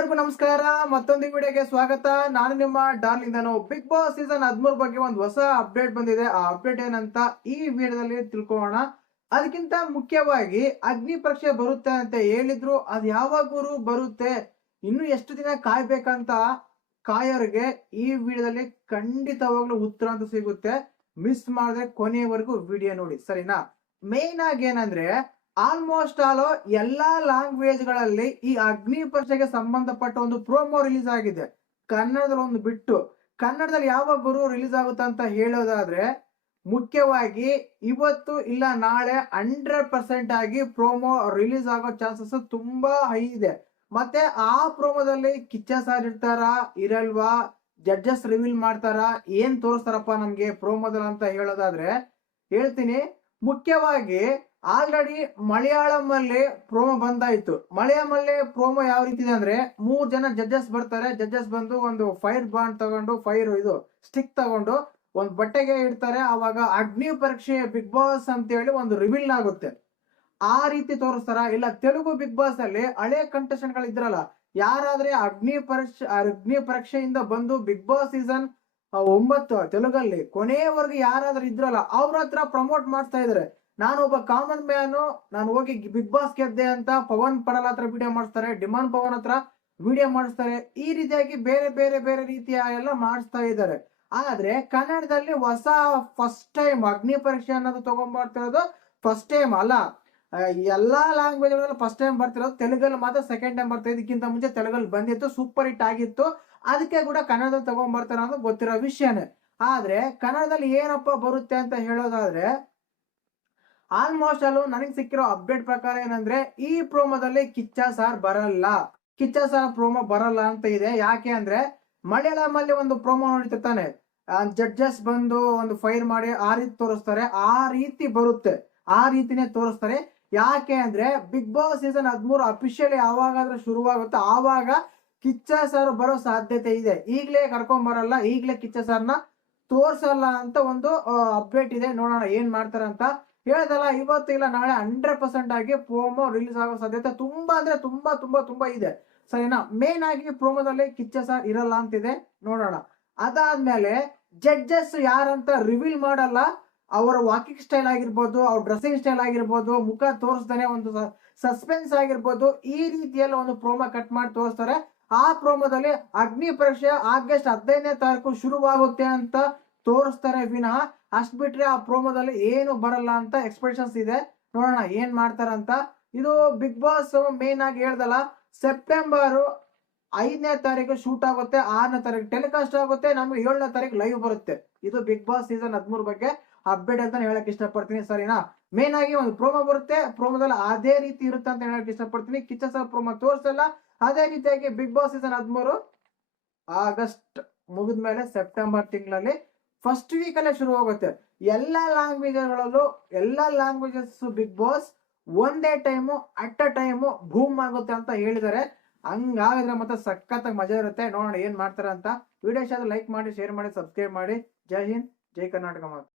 ಎಲ್ಲರಿಗೂ ನಮಸ್ಕಾರ. ಮತ್ತೊಂದು ವಿಡಿಯೋಗೆ ಸ್ವಾಗತ. ನಾನು ನಿಮ್ಮ ಡಾರ್ಲಿಂಗ್ ಧನು. ಬಿಗ್ ಬಾಸ್ ಸೀಸನ್ 13 ಬಗ್ಗೆ ಒಂದು ಹೊಸ ಅಪ್ಡೇಟ್ ಬಂದಿದೆ. ಆ ಅಪ್ಡೇಟ್ ಏನಂತ ಈ ವಿಡಿಯೋದಲ್ಲಿ ತಿಳ್ಕೊಳ್ಳೋಣ. ಅದಕ್ಕಿಂತ ಮುಖ್ಯವಾಗಿ ಅಗ್ನಿ ಪರೀಕ್ಷೆ ಬರುತ್ತೆ ಅಂತ ಹೇಳಿದ್ರು, ಅದು ಯಾವಾಗೂ ಬರುತ್ತೆ, ಇನ್ನು ಎಷ್ಟು ದಿನ ಕಾಯ್ಬೇಕಂತ ಕಾಯೋರಿಗೆ ಈ ವಿಡಿಯೋದಲ್ಲಿ ಖಂಡಿತವಾಗ್ಲೂ ಉತ್ತರ ಅಂತ ಸಿಗುತ್ತೆ. ಮಿಸ್ ಮಾಡದೆ ಕೊನೆಯವರೆಗೂ ವಿಡಿಯೋ ನೋಡಿ, ಸರಿನಾ? ಮೇನ್ ಆಗಿ ಏನಂದ್ರೆ, ಆಲ್ಮೋಸ್ಟ್ ಆಲ್ ಎಲ್ಲಾ ಲ್ಯಾಂಗ್ವೇಜ್ ಗಳಲ್ಲಿ ಈ ಅಗ್ನಿ ಪರೀಕ್ಷೆಗೆ ಸಂಬಂಧಪಟ್ಟ ಒಂದು ಪ್ರೋಮೋ ರಿಲೀಸ್ ಆಗಿದೆ. ಕನ್ನಡದಲ್ಲಿ ಒಂದು ಬಿಟ್ಟು, ಕನ್ನಡದಲ್ಲಿ ಯಾವಾಗ ಗುರು ರಿಲೀಸ್ ಆಗುತ್ತೆ ಅಂತ ಹೇಳೋದಾದ್ರೆ, ಮುಖ್ಯವಾಗಿ ಇವತ್ತು ಇಲ್ಲ ನಾಳೆ 100% ಆಗಿ ಪ್ರೋಮೋ ರಿಲೀಸ್ ಆಗೋ ಚಾನ್ಸಸ್ ತುಂಬಾ ಹೈ ಇದೆ. ಮತ್ತೆ ಆ ಪ್ರೋಮೋದಲ್ಲಿ ಕಿಚ್ಚ ಸಾರ್ ಇರ್ತಾರ ಇರಲ್ವಾ, ಜಡ್ಜಸ್ ರಿವೀಲ್ ಮಾಡ್ತಾರ, ಏನ್ ತೋರಿಸ್ತಾರಪ್ಪ ನಮ್ಗೆ ಪ್ರೋಮೋದಲ್ಲಿ ಅಂತ ಹೇಳೋದಾದ್ರೆ ಹೇಳ್ತೀನಿ. ಮುಖ್ಯವಾಗಿ ಆಲ್ರೆಡಿ ಮಲಯಾಳಂ ಅಲ್ಲಿ ಪ್ರೋಮೋ ಬಂದಾಯ್ತು. ಮಲಯಾಳಂ ಅಲ್ಲಿ ಪ್ರೋಮೋ ಯಾವ ರೀತಿ ಇದೆ ಅಂದ್ರೆ, 3 ಜನ ಜಡ್ಜಸ್ ಬರ್ತಾರೆ. ಜಡ್ಜಸ್ ಬಂದು ಒಂದು ಫೈರ್ ಬಾಂಡ್ ತಗೊಂಡು, ಇದು ಸ್ಟಿಕ್ ತಗೊಂಡು ಒಂದು ಬಟ್ಟೆಗೆ ಇಡ್ತಾರೆ. ಅವಾಗ ಅಗ್ನಿ ಪರೀಕ್ಷೆ ಬಿಗ್ ಬಾಸ್ ಅಂತ ಹೇಳಿ ಒಂದು ರಿವೀಲ್ ಆಗುತ್ತೆ. ಆ ರೀತಿ ತೋರಿಸ್ತಾರ. ಇಲ್ಲ ತೆಲುಗು ಬಿಗ್ ಬಾಸ್ ಅಲ್ಲಿ ಹಳೆ ಕಂಟೆಸ್ಟೆಂಟ್ ಗಳು ಇದ್ರಲ್ಲ, ಯಾರಾದ್ರೆ ಅಗ್ನಿ ಪರೀಕ್ಷೆಯಿಂದ ಬಂದು ಬಿಗ್ ಬಾಸ್ ಸೀಸನ್ 9 ತೆಲುಗಲ್ಲಿ ಕೊನೆಯವರೆಗೂ ಯಾರಾದ್ರೂ ಇದ್ರಲ್ಲ, ಅವ್ರ ಹತ್ರ ಪ್ರಮೋಟ್ ಮಾಡ್ತಾ ಇದಾರೆ. ನಾನು ಒಬ್ಬ ಕಾಮನ್ ಮ್ಯಾನು, ನಾನು ಹೋಗಿ ಬಿಗ್ ಬಾಸ್ ಗೆದ್ದೆ ಅಂತ ಪವನ್ ಪಡಲ್ ಹತ್ರ ವಿಡಿಯೋ ಮಾಡಿಸ್ತಾರೆ, ಡಿಮಾಂಡ್ ಪವನ್ ಹತ್ರ ವಿಡಿಯೋ ಮಾಡಿಸ್ತಾರೆ. ಈ ರೀತಿಯಾಗಿ ಬೇರೆ ಬೇರೆ ಬೇರೆ ರೀತಿಯ ಎಲ್ಲ ಮಾಡಿಸ್ತಾ ಇದ್ದಾರೆ. ಆದ್ರೆ ಕನ್ನಡದಲ್ಲಿ ಹೊಸ ಫಸ್ಟ್ ಟೈಮ್ ಅಗ್ನಿ ಪರೀಕ್ಷೆ ಅನ್ನೋದು ತಗೊಂಡ್ಬರ್ತಿರೋದು ಫಸ್ಟ್ ಟೈಮ್ ಅಲ್ಲ. ಎಲ್ಲಾ ಲ್ಯಾಂಗ್ವೇಜ್ ಫಸ್ಟ್ ಟೈಮ್ ಬರ್ತಿರೋದು. ತೆಲುಗಲ್ಲಿ ಮಾತ್ರ ಸೆಕೆಂಡ್ ಟೈಮ್ ಬರ್ತಾ. ಇದಕ್ಕಿಂತ ಮುಂಚೆ ತೆಲುಗಲ್ಲಿ ಬಂದಿತ್ತು, ಸೂಪರ್ ಹಿಟ್ ಆಗಿತ್ತು. ಅದಕ್ಕೆ ಕೂಡ ಕನ್ನಡದಲ್ಲಿ ತಗೊಂಡ್ಬರ್ತಾರೆ ಅನ್ನೋದು ಗೊತ್ತಿರೋ ವಿಷಯನೇ. ಆದ್ರೆ ಕನ್ನಡದಲ್ಲಿ ಏನಪ್ಪ ಬರುತ್ತೆ ಅಂತ ಹೇಳೋದಾದ್ರೆ, ಆಲ್ಮೋಸ್ಟ್ ಅಲ್ಲೂ ನನಗೆ ಸಿಕ್ಕಿರೋ ಅಪ್ಡೇಟ್ ಪ್ರಕಾರ ಏನಂದ್ರೆ, ಈ ಪ್ರೋಮೋದಲ್ಲಿ ಕಿಚ್ಚ ಸಾರ್ ಬರಲ್ಲ. ಕಿಚ್ಚ ಸಾರ್ ಪ್ರೋಮೋ ಬರಲ್ಲ ಅಂತ ಇದೆ. ಯಾಕೆ ಅಂದ್ರೆ, ಮಲಯಾಳಂ ಅಲ್ಲಿ ಒಂದು ಪ್ರೋಮೋ ನೋಡಿರ್ತಾನೆ, ಜಡ್ಜಸ್ ಬಂದು ಒಂದು ಫೈರ್ ಮಾಡಿ ಆ ರೀತಿ ತೋರಿಸ್ತಾರೆ. ಆ ರೀತಿ ಬರುತ್ತೆ, ಆ ರೀತಿನೇ ತೋರಿಸ್ತಾರೆ. ಯಾಕೆ ಅಂದ್ರೆ, ಬಿಗ್ ಬಾಸ್ ಸೀಸನ್ 13 ಅಫಿಷಿಯಲಿ ಯಾವಾಗಾದ್ರೂ ಶುರುವಾಗುತ್ತೆ ಆವಾಗ ಕಿಚ್ಚ ಸರ್ ಬರೋ ಸಾಧ್ಯತೆ ಇದೆ. ಈಗ್ಲೇ ಕರ್ಕೊಂಡ್ ಬರಲ್ಲ, ಈಗ್ಲೇ ಕಿಚ್ಚ ಸರ್ನ ತೋರ್ಸಲ್ಲ ಅಂತ ಒಂದು ಅಪ್ಡೇಟ್ ಇದೆ. ನೋಡೋಣ ಏನ್ ಮಾಡ್ತಾರ ಅಂತ. ಹೇಳ್ದಲ್ಲ, ಇವತ್ತು ಇಲ್ಲ ನಾಳೆ 100% ಆಗಿ ಪ್ರೋಮೋ ರಿಲೀಸ್ ಆಗೋ ಸಾಧ್ಯತೆ ತುಂಬಾ ಅಂದ್ರೆ ತುಂಬಾ ತುಂಬಾ ತುಂಬಾ ಇದೆ, ಸರಿನಾ? ಮೇನ್ ಆಗಿ ಪ್ರೋಮೋದಲ್ಲಿ ಕಿಚ್ಚ ಸಾರ್ ಇರಲ್ಲ ಅಂತಿದೆ. ನೋಡೋಣ. ಅದಾದ್ಮೇಲೆ ಜಡ್ಜಸ್ ಯಾರಂತ ರಿವೀಲ್ ಮಾಡಲ್ಲ. ಅವರ ವಾಕಿಂಗ್ ಸ್ಟೈಲ್ ಆಗಿರ್ಬೋದು, ಅವ್ರ ಡ್ರೆಸ್ಸಿಂಗ್ ಸ್ಟೈಲ್ ಆಗಿರ್ಬೋದು, ಮುಖ ತೋರಿಸ್ತಾನೆ ಒಂದು ಸಸ್ಪೆನ್ಸ್ ಆಗಿರ್ಬೋದು, ಈ ರೀತಿಯಲ್ಲಿ ಒಂದು ಪ್ರೋಮೋ ಕಟ್ ಮಾಡಿ ತೋರಿಸ್ತಾರೆ. ಆ ಪ್ರೋಮೋದಲ್ಲಿ ಅಗ್ನಿ ಪರೀಕ್ಷೆ ಆಗಸ್ಟ್ 15ನೇ ತಾರೀಕು ಶುರುವಾಗುತ್ತೆ ಅಂತ ತೋರಿಸ್ತಾರೆ ವಿನಃ ಅಷ್ಟ್ ಬಿಟ್ರೆ ಆ ಪ್ರೋಮೋದಲ್ಲಿ ಏನು ಬರಲ್ಲ ಅಂತ ಎಕ್ಸ್ಪೆಕ್ಟೇಷನ್ಸ್ ಇದೆ. ನೋಡೋಣ ಏನ್ ಮಾಡ್ತಾರಂತ. ಇದು ಬಿಗ್ ಬಾಸ್ ಮೇನ್ ಆಗಿ ಹೇಳ್ದಲ್ಲ, ಸೆಪ್ಟೆಂಬರ್ 5ನೇ ತಾರೀಕು ಶೂಟ್ ಆಗುತ್ತೆ, 6ನೇ ತಾರೀಕು ಟೆಲಿಕಾಸ್ಟ್ ಆಗುತ್ತೆ, ನಮ್ಗೆ 7ನೇ ತಾರೀಕು ಲೈವ್ ಬರುತ್ತೆ. ಇದು ಬಿಗ್ ಬಾಸ್ ಸೀಸನ್ 13 ಬಗ್ಗೆ ಅಪ್ಡೇಟ್ ಅಂತ ಹೇಳಕ್ ಇಷ್ಟಪಡ್ತೀನಿ, ಸರಿನಾ? ಮೇನ್ ಆಗಿ ಒಂದು ಪ್ರೋಮೋ ಬರುತ್ತೆ, ಪ್ರೋಮೋದಲ್ಲಿ ಅದೇ ರೀತಿ ಇರುತ್ತೆ ಅಂತ ಹೇಳಕ್ ಇಷ್ಟಪಡ್ತೀನಿ. ಕಿಚ್ಚ ಸರ್ ಪ್ರೋಮೋ ತೋರಿಸಲ್ಲ. ಅದೇ ರೀತಿಯಾಗಿ ಬಿಗ್ ಬಾಸ್ ಸೀಸನ್ 13 ಆಗಸ್ಟ್ ಮುಗಿದ್ಮೇಲೆ ಸೆಪ್ಟೆಂಬರ್ ತಿಂಗಳಲ್ಲಿ ಫಸ್ಟ್ ವೀಕ್ ಅಲ್ಲೇ ಶುರು ಆಗುತ್ತೆ. ಎಲ್ಲಾ ಲ್ಯಾಂಗ್ವೇಜಸ್ ಬಿಗ್ ಬಾಸ್ ಒಂದೇ time at a time boom ಆಗುತ್ತೆ ಅಂತ ಹೇಳಿದ್ದಾರೆ. ಹಂಗಾದ್ರೆ ಮತ್ತೆ ಸಖತ್ತಾಗಿ ಮಜಾ ಇರುತ್ತೆ. ನೋಡೋಣ ಏನ್ ಮಾಡ್ತಾರೆ ಅಂತ. ವಿಡಿಯೋ ಇಷ್ಟ ಲೈಕ್ ಮಾಡಿ, ಶೇರ್ ಮಾಡಿ, ಸಬ್ಸ್ಕ್ರೈಬ್ ಮಾಡಿ. ಜೈ ಹಿಂದ್, ಜೈ ಕರ್ನಾಟಕ ಮಾತು.